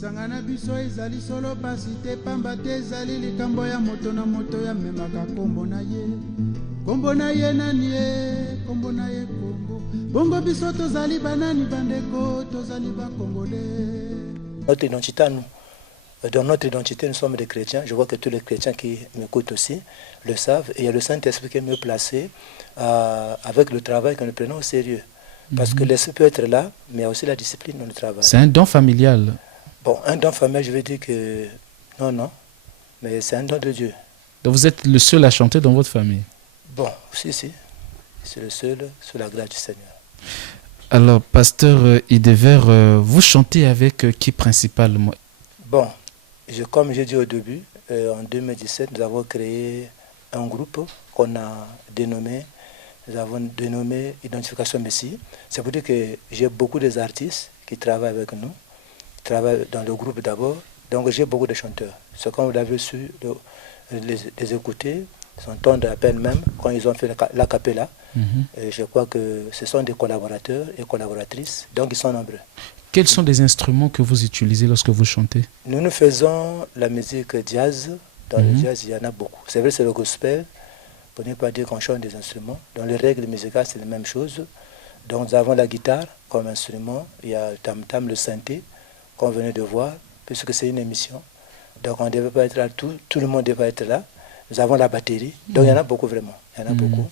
Sangana biso ezali solo pasi te pamba te ezali likambo ya moto na moto ya memaka kombo na ye. Kombo na ye nani ye, kombo na ye Kongo. Bongo biso tozali banani bandeko, tozali ba Congolais. Notre identité, dans notre identité, nous sommes des chrétiens. Je vois que tous les chrétiens qui m'écoutent aussi le savent. Et il y a le Saint-Esprit qui est mieux placé avec le travail que nous prenons au sérieux. Parce que l'esprit peut être là, mais il y a aussi la discipline dans le travail. C'est un don familial. Bon, un don familial, je veux dire que non, mais c'est un don de Dieu. Donc vous êtes le seul à chanter dans votre famille? Bon, si, c'est le seul sous la grâce du Seigneur. Alors, pasteur Idever, vous chantez avec qui principalement? Bon, comme j'ai dit au début, en 2017, nous avons créé un groupe qu'on a dénommé, Identification Messie. C'est pour dire que j'ai beaucoup d'artistes qui travaillent avec nous, qui travaillent dans le groupe d'abord. Donc j'ai beaucoup de chanteurs. C'est comme vous l'avez su, les écouter, son ton d'appel même, quand ils ont fait la cappella. Je crois que ce sont des collaborateurs et collaboratrices, donc ils sont nombreux. Quels sont les instruments que vous utilisez lorsque vous chantez? Nous faisons la musique jazz. Dans le jazz, il y en a beaucoup. C'est vrai, c'est le gospel. Pour ne pas dire qu'on chante des instruments. Dans les règles musicales, c'est la même chose. Donc nous avons la guitare comme instrument. Il y a le tam-tam, le synthé, qu'on venait de voir, puisque c'est une émission. Donc on ne devait pas être là, tout le monde devait être là. Nous avons la batterie. Donc il y en a beaucoup vraiment. Il y en a beaucoup.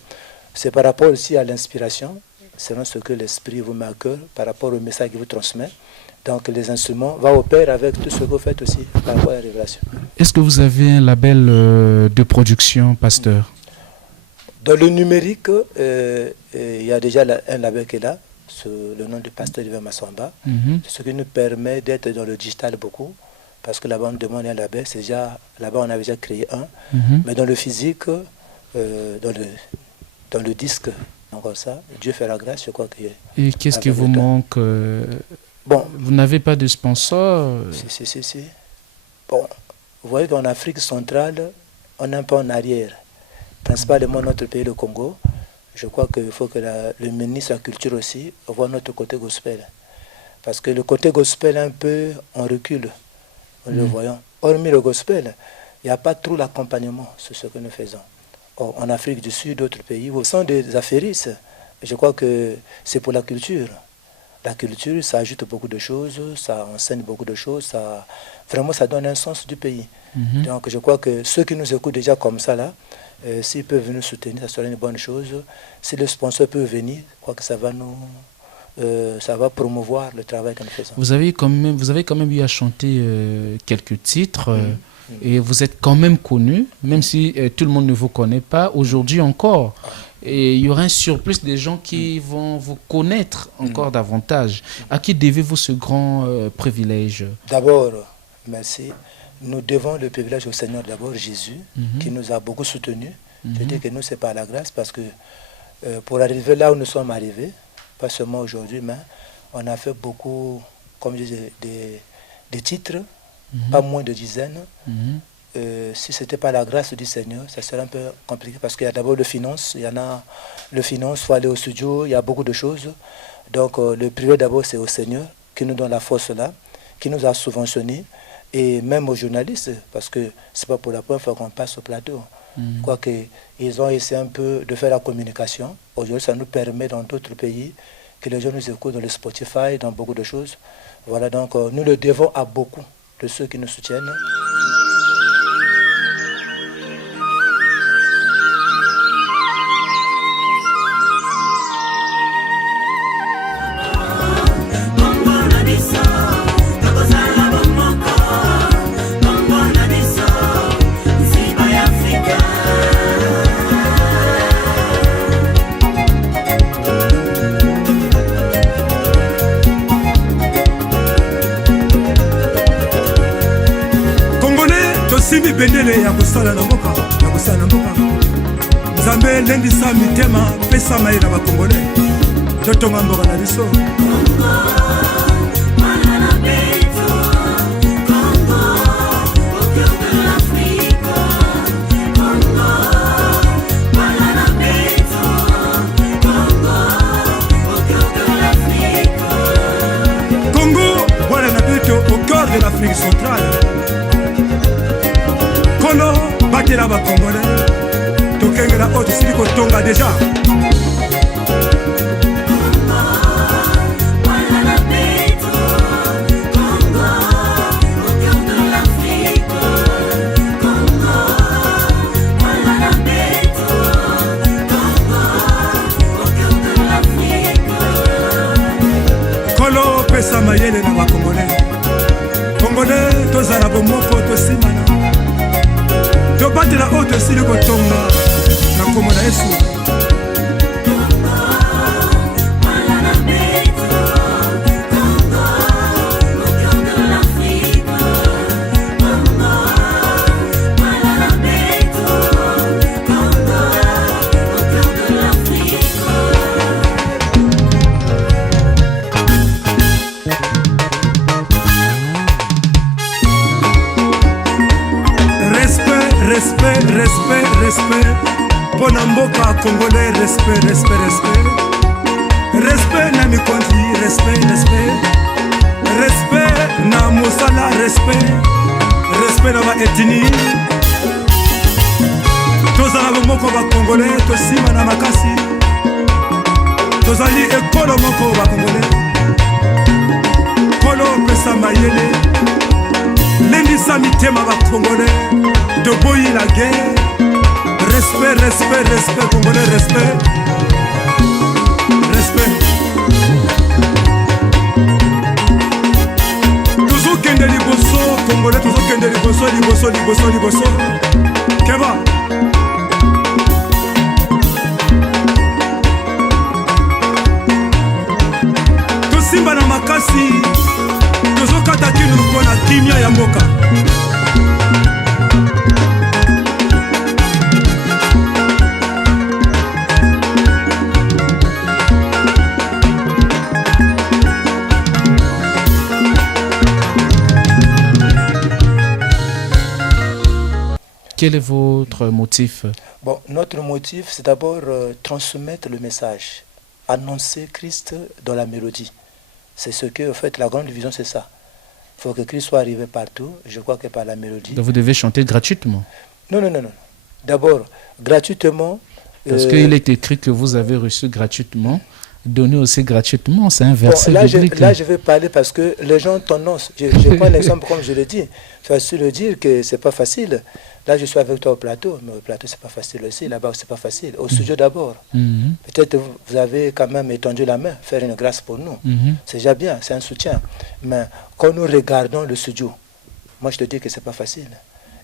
C'est par rapport aussi à l'inspiration, selon ce que l'esprit vous met à cœur, par rapport au message qu'il vous transmet. Donc les instruments vont au pair avec tout ce que vous faites aussi par rapport à la révélation. Est-ce que vous avez un label de production, pasteur? Dans le numérique, il y a déjà un label qui est là, sous le nom de pasteur Idever Massamba, ce qui nous permet d'être dans le digital beaucoup, parce que là-bas on demande un label, c'est déjà, là-bas on avait déjà créé un, mais dans le physique, dans le disque, encore ça, Dieu fait la grâce, je crois que... Et qu'est-ce qui vous manque? Bon, vous n'avez pas de sponsor? Si. Bon, vous voyez qu'en Afrique centrale, on est un peu en arrière. Principalement notre pays, le Congo. Je crois qu'il faut que le ministre de la Culture aussi voit notre côté gospel. Parce que le côté gospel, un peu, on recule, en le voyant. Hormis le gospel, il n'y a pas trop l'accompagnement sur ce que nous faisons. Or, en Afrique du Sud, d'autres pays, où sont des affairistes. Je crois que c'est pour la culture. La culture, ça ajoute beaucoup de choses, ça enseigne beaucoup de choses, vraiment ça donne un sens du pays. Donc je crois que ceux qui nous écoutent déjà comme ça, là, s'ils peuvent nous soutenir, ça serait une bonne chose. Si le sponsor peut venir, je crois que ça va promouvoir le travail que nous faisons. Vous avez quand même eu à chanter quelques titres et vous êtes quand même connu, même si tout le monde ne vous connaît pas, aujourd'hui encore. Et il y aura un surplus des gens qui vont vous connaître encore davantage. À qui devez-vous ce grand privilège? D'abord, merci. Nous devons le privilège au Seigneur d'abord, Jésus, qui nous a beaucoup soutenus. Je dis que nous, c'est par la grâce, parce que pour arriver là où nous sommes arrivés, pas seulement aujourd'hui, mais on a fait beaucoup, comme je disais, des titres, pas moins de dizaines. Si ce n'était pas la grâce du Seigneur, ça serait un peu compliqué, parce qu'il y a d'abord le finance, il faut aller au studio, il y a beaucoup de choses. Donc le privé d'abord, c'est au Seigneur qui nous donne la force là, qui nous a subventionnés, et même aux journalistes, parce que ce n'est pas pour la première fois qu'on passe au plateau. Quoique ils ont essayé un peu de faire la communication. Aujourd'hui, ça nous permet dans d'autres pays que les gens nous écoutent dans le Spotify, dans beaucoup de choses. Voilà, donc nous le devons à beaucoup de ceux qui nous soutiennent. Simi bendele ya kusala na mboka, Nzambe lendisa mitema pesa mai na bakongole. Totonga mboka na biso. Congo, voilà na Soweto au cœur de l'Afrique centrale. Kolo batela ba Congolais. Tokengela oto siliko tonga déjà. Pesa mayele na bakongolais. Congolais tozala bomoko tosimana. Tobatela oyo tosili kotonga na kombo na Yesu. Respect pour Namboka Congolais, respect na mikonzi, respect na Mosala, respect na ba ethnie. Tozala bomoko ba Congolais, tosima na makasi. Tozali ekolo moko ba Congolais. Kolo pesa mayele. Lendisa mitema ba Congolais. Toboyi la guerre. Respect, Congolais, respect. Toujours kende liboso, Congolais, toujours kende liboso. Keba. Tosimba na makasi, toujours kata kinu mpona kimia ya mboka. Quel est votre motif? Bon, notre motif, c'est d'abord transmettre le message, annoncer Christ dans la mélodie. C'est ce que, en fait, la grande vision, c'est ça. Il faut que Christ soit arrivé partout. Je crois que par la mélodie. Donc vous devez chanter gratuitement? Non. D'abord, gratuitement. Parce qu'il est écrit que vous avez reçu gratuitement. Donner aussi gratuitement, c'est un verset biblique. Là, je vais parler parce que les gens ont tendance. Je prends l'exemple comme je l'ai dit. C'est facile de dire que c'est pas facile. Là, je suis avec toi au plateau, mais au plateau, c'est pas facile aussi. Là-bas, c'est pas facile. Au studio d'abord. Peut-être vous avez quand même étendu la main, faire une grâce pour nous. C'est déjà bien, c'est un soutien. Mais quand nous regardons le studio, moi, je te dis que c'est pas facile.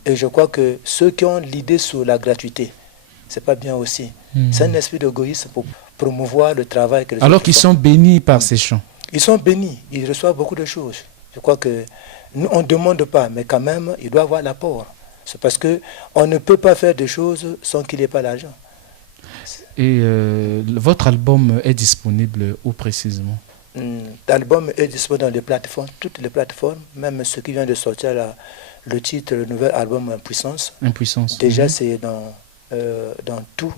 Et je crois que ceux qui ont l'idée sur la gratuité, c'est pas bien aussi. C'est un esprit d'égoïsme pour promouvoir le travail que les alors qu'ils sont bénis par ces chants. Ils sont bénis, ils reçoivent beaucoup de choses. Je crois que nous, on ne demande pas, mais quand même, il doit avoir l'apport. C'est parce qu'on ne peut pas faire des choses sans qu'il n'y ait pas l'argent. Et votre album est disponible où précisément? L'album est disponible dans les plateformes, toutes les plateformes, même ce qui vient de sortir, le titre, le nouvel album Impuissance. Déjà, c'est dans toutes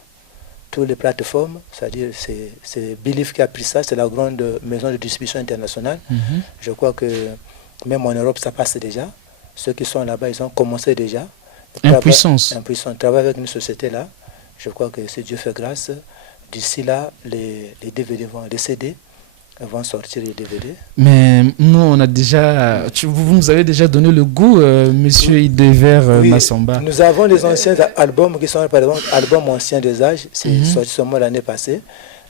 les plateformes, c'est-à-dire c'est Believe qui a pris ça, c'est la grande maison de distribution internationale. Je crois que même en Europe, ça passe déjà. Ceux qui sont là-bas, ils ont commencé déjà. Impuissance. Travailler avec une société là. Je crois que si Dieu fait grâce, d'ici là, les DVD les CD vont sortir les DVD. Mais nous, on a déjà... Vous nous avez déjà donné le goût, monsieur Idever Massamba. Nous avons les anciens albums qui sont, par exemple, albums anciens des âges. C'est sorti seulement l'année passée.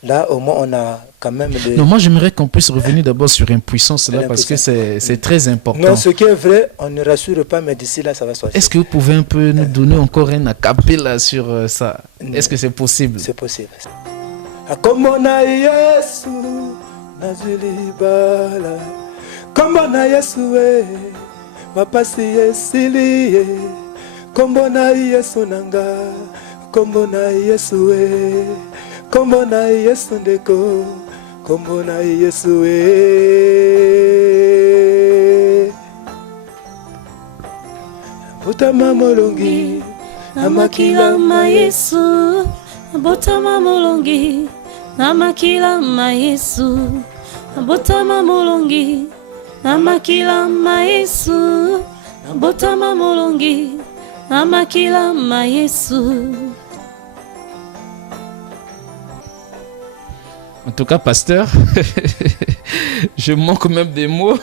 Là, au moins, on a quand même... Non, moi, j'aimerais qu'on puisse revenir d'abord sur Impuissance, là, parce que c'est très important. Non, ce qui est vrai, on ne rassure pas, mais d'ici là, ça va sortir. Est-ce que vous pouvez un peu nous donner encore un acapella sur ça? Est-ce que c'est possible? C'est possible. Comme on a Yesu, nazili bala. Comme on a Yesu, ma pasi Yesili. Comme on a Yesu nanga, comme on a Yesu. Kombo na Yesu ndeko, kombo na Yesu Botama molongi, namakila ma Yesu. Botama molongi, namakila ma Yesu. Botama molongi, na makila ma Yesu botama molongi na makila ma Yesu. En tout cas, pasteur, je manque même des mots.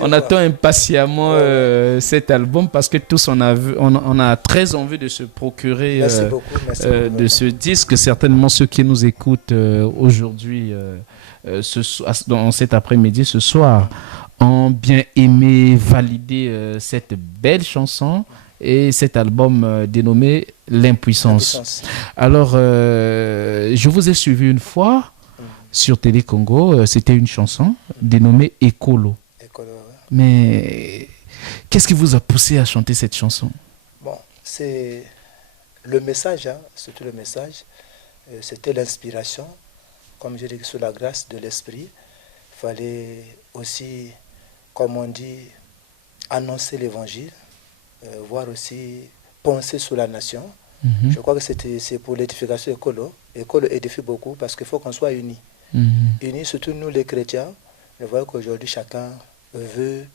On attend impatiemment cet album parce que tous on a très envie de se procurer de ce disque. Certainement ceux qui nous écoutent aujourd'hui, dans cet après-midi, ce soir, ont bien aimé valider cette belle chanson et cet album dénommé L'Impuissance. Alors, je vous ai suivi une fois sur Télé Congo, c'était une chanson dénommée Écolo. Mais qu'est-ce qui vous a poussé à chanter cette chanson? Bon, c'est le message, hein, surtout le message. C'était l'inspiration. Comme je dis, sous la grâce de l'esprit, il fallait aussi, comme on dit, annoncer l'évangile, voir aussi penser sur la nation. Je crois que c'est pour l'édification écolo. Écolo édifie beaucoup parce qu'il faut qu'on soit unis. Unis, surtout nous les chrétiens. Je vois qu'aujourd'hui chacun veut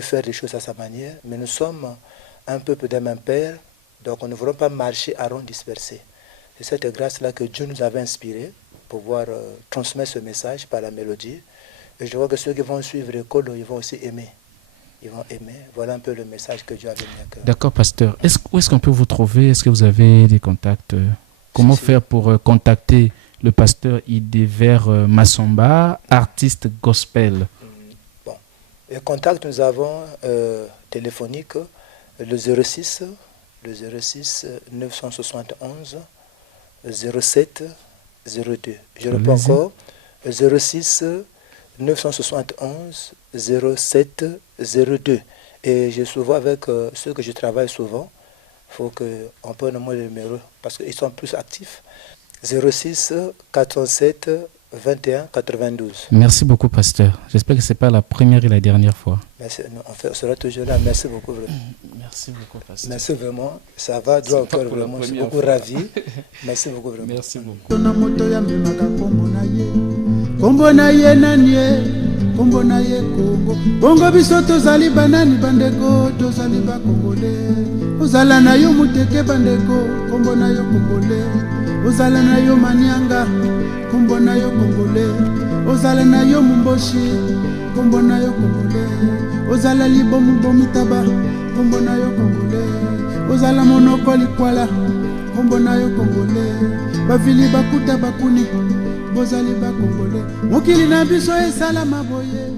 faire les choses à sa manière, mais nous sommes un peuple d'un même père, donc on ne voulons pas marcher à rond dispersé. C'est cette grâce-là que Dieu nous avait inspiré pour pouvoir transmettre ce message par la mélodie. Et je vois que ceux qui vont suivre l'école, ils vont aussi aimer. Ils vont aimer. Voilà un peu le message que Dieu avait mis à cœur. D'accord, pasteur. Où est-ce qu'on peut vous trouver? Est-ce que vous avez des contacts? Comment faire pour contacter le pasteur Idiver Massamba, artiste gospel? Bon, les contacts nous avons téléphonique, le 06 971 07 02. Je reprends encore, 06 971 07 02. Et je souvent avec ceux que je travaille souvent, il faut qu'on peut nommer le numéro parce qu'ils sont plus actifs. 06 87 21 92. Merci beaucoup, pasteur. J'espère que ce n'est pas la première et la dernière fois. Merci. On sera toujours là. Merci beaucoup. Vraiment. Merci beaucoup, pasteur. Merci vraiment. Ça va droit au cœur, vraiment. Je suis beaucoup ravi. Merci beaucoup, vraiment. Merci beaucoup. Kombo na ye Congo bongo biso tozali banani bandeko tozali ba Congolais ozala na yo muteke bandeko kombo na yo Congolais ozala na yo manianga kombo na yo Congolais ozala na yo mumboshi kombo na yo Congolais ozala libomu bomitaba kombo na yo Congolais ozala monoko likwala kombo na yo Congolais bavili bakuta bakuni bozali ba Congolais mokili na biso esala maboye.